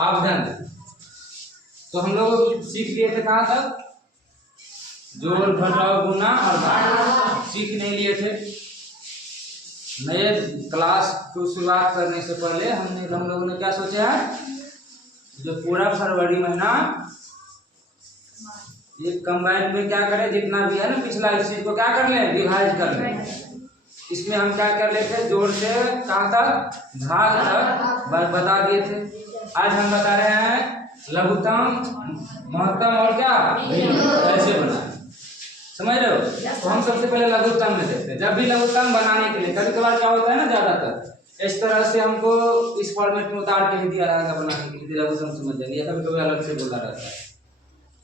अपदंत। तो हम लोग सीख लिए थे कहाँ तक? जोड़, घटाव, गुना और भाग सीख नहीं लिए थे। नए क्लास को शुरुआत करने से पहले हम लोगों ने क्या सोचा है, जो पूरा फरवरी महीना ये कंबाइन में क्या करें, जितना भी है ना पिछला, इस चीज को क्या कर लें, डिवाइड कर लें। इसमें हम क्या कर लेते, जोड़ से कहाँ तक, भाग तक बता दिए थे। आज हम बता रहे हैं लघुत्तम, महत्तम और क्या कैसे बनाए, समझ रहे हो? तो हम सबसे पहले लघुत्तम में देखते हैं। जब भी लघुत्तम बनाने के लिए कभी कभार क्या होता है ना, ज्यादातर इस तरह से हमको इस फॉर्मेट में उतार के भी दिया रहेगा बनाने के लिए, लघुत्तम समझ जाएंगे, या कभी कभी अलग से बोला रहता है।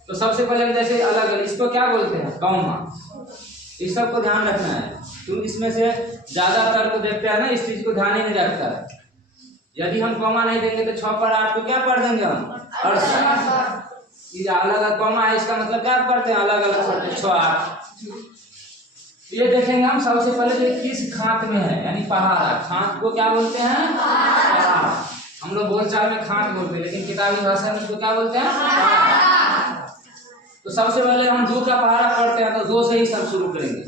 तो सबसे पहले जैसे अलग अलग इसको क्या बोलते हैं, कॉमा, इस सब को ध्यान रखना है। तुम इसमें से ज्यादातर को देखते हैं ना, इस चीज को ध्यान ही नहीं रखता है। यदि हम कॉमा नहीं देंगे तो 6 पर 8 को क्या पढ़ देंगे हम, ये अलग अलग कॉमा है, इसका मतलब क्या पढ़ते हैं, अलग अलग पढ़ते हैं 6 8। ये देखेंगे हम सबसे पहले किस खात में है, यानी पहाड़ा। खात को क्या बोलते हैं, पहाड़। हम लोग बोलचाल में खात बोलते हैं, लेकिन किताबी भाषा में इसको क्या बोलते हैं, पहाड़। तो सबसे पहले हम 2 का पहाड़ा पढ़ते हैं, तो 2 से ही सब शुरू करेंगे।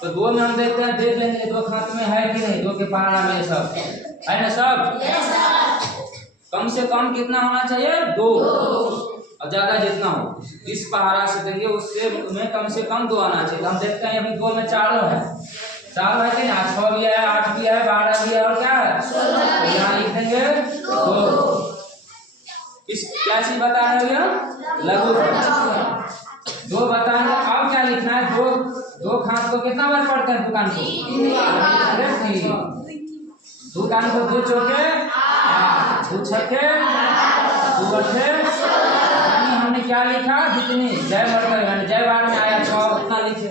तो 2 में हम देखते हैं, देख लेंगे 2 खात में है कि नहीं, 2 के पहाड़ा में सब है ना, सब कम से कम कितना होना चाहिए, 2, और ज्यादा जितना हो इस पहाड़ा से देंगे उससे में कम से कम 2 आना चाहिए। हम देखते हैं अभी 2 में 4 है, 4 है कि नहीं, 6 भी है, 8 भी है, 12 भी है, और क्या है, तो यहाँ लिख देंगे 2। इस क्या चीज बता रहे हो, लघुत्तम 2 बताएंगे। अब क्या लिखना है, 2 खात को कितना बार पढ़ते हैं, दुकान को 3, दुकान को 2 चौके 8, 2 छक्के 2 अट्ठे, हमने क्या लिखा, जितनी जय मरकर जय बार में आया 6 उतना लिखे।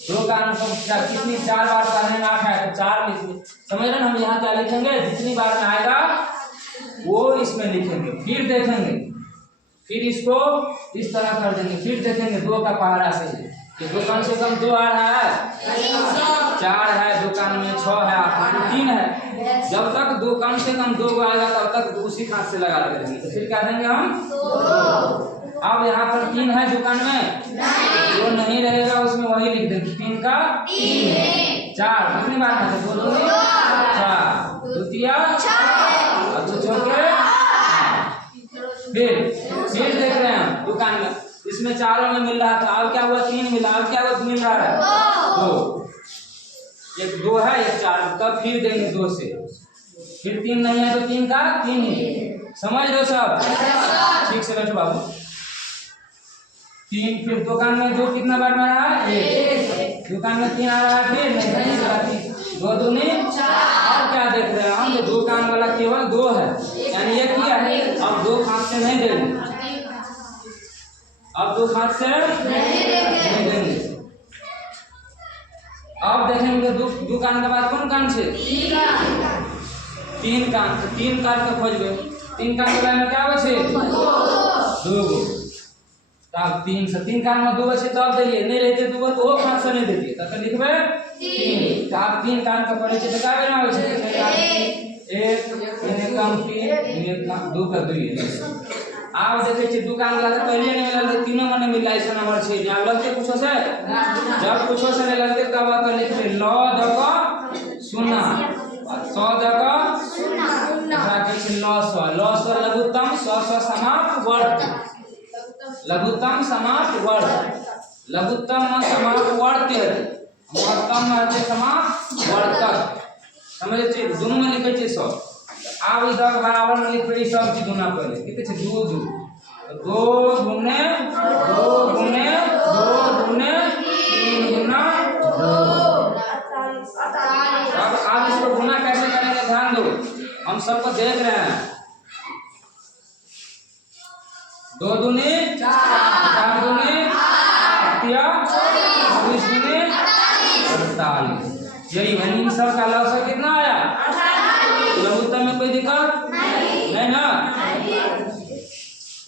2 का अनुसार कितनी 4 बार करने में 8 है तो 4 लिखिए, समझ रहे ना। हम यहाँ क्या लिखेंगे, जितनी बार में आएगा वो इसमें लिखेंगे। फिर देखेंगे, फिर इसको इस तरह कर देंगे, फिर देखेंगे 2 का पहाड़ा से कि 2 कम से कम 2 आ रहा है, 4 है, दुकान में 6 है, 3 है। जब तक 2 कम से कम 2 को आएगा तब तक उसी खात से लगा देंगे। तो फिर क्या देंगे हम, 2। अब यहाँ पर 3 है दुकान में, जो नहीं रहेगा उसमें वही लिख देंगे, 3 का 3, 4 कितनी बार है, 2 2 4, द्वितीय 2 चौके। फिर देख रहे हैं दुकान में, इसमें 4 में मिल रहा था, अब क्या हुआ, 3 मिला, अब क्या हुआ, मिल रहा है 2, एक 2 है, एक 4, तब फिर देंगे 2 से। फिर 3 नहीं है तो 3 का 3 ही, समझ लो सब, ठीक से बैठो बाबू। 3, फिर दुकान में 2 कितना बार में रहा है, 1, दुकान में 3 आ रहा है, फिर नहीं, 2 दूनी 4। अब क्या देख रहे हैं हम, जो दुकान वाला केवल 2 है, यानी ये किया है। अब 2 खात से नहीं देंगे, अब 2 खात से नहीं देंगे। अब देखेंगे दुकान के बाद कौन कान से, 3 कान, 3 कान के खोजबे, 3 कान के में क्या बचे, 2 तब 3 से 3 कान में 2 बचे, तब दिए, नहीं रहते 2 तो वो खान से नहीं देते, तब लिखबे 3। आप 3 कान का पड़े तो क्या करना बचे, 1 3 कम 3 2 का 2। आप देखे छी दुकान वाला तो पहले नहीं मिलल, तीनों मने मिला, ऐसा नंबर 6 जब लगते कुछो से, जब कुछो से नहीं लगते तब आप लिखते ल द सुना, 100 द सुना, कैसे ल लघुत्तम, 100 समाप्त वर्त, लघुत्तम समाप्त वर्त, लघुत्तम समाप्त वर्त, महत्तम समाप्त वर्तक, समझ छी, दोनों में लिखे छी 100। अब इधर बराबर में लिखे सब चीज गुना पहले कितने छे, 2 2 2 गुने 2 गुने 2 गुने 3 गुना 2। अब इसको गुना कैसे करेंगे, ध्यान दो, हम सबको देख रहे हैं। 2 दूनी 4 दूनी 8 24 दूनी 48, यही है। इन सब का लॉस कितना